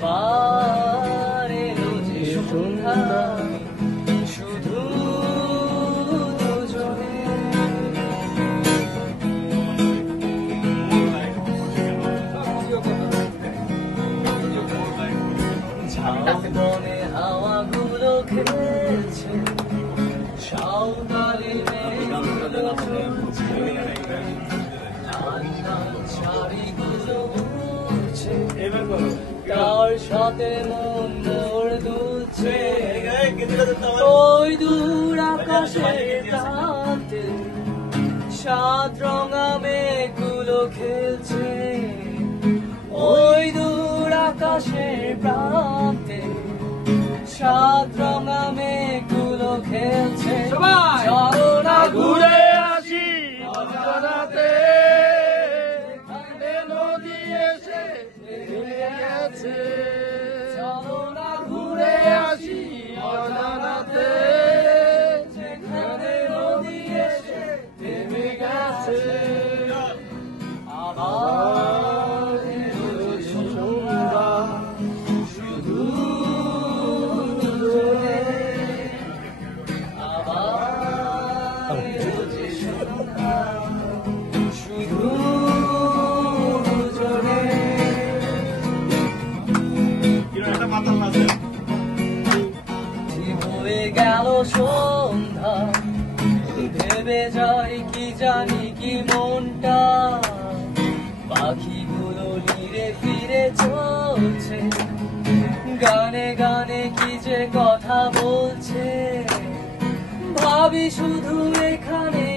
আবার এলো যে সন্ধ্যা শুধু দুজনে ঝাউবনে হাওয়াগুলো খেলছে সাঁওতালি মেয়েগুলো চলছে লাল লাল শাড়িগুলো উড়ছে তার সাথে মন মোর দুলছে ওই দূর আকাশের প্রান্তে সাত রঙা মেঘগুলো খেলছে ওই দূর আকাশের প্রান্তে সাত রঙা মেঘগুলো খেলছে চলো না ঘুরে আসি অজানাতে নদী এসে থেমে গেছে চলো না ঘুরে আসি অজানাতে যেখানে নদী এসে থেমে গেছে আবার এলো সন্ধ্যা শুধু দুজনে আবার এলো যে সন্ধ্যা শুধু দুজনে হয়ে গেল সন্ধ্যা ভেবে যাই কি জানি কি মনটা পাখিগুলো নিরে ফিরে চলছে গানে গানে কি যে কথা বলছে ভাবি শুধু এখানে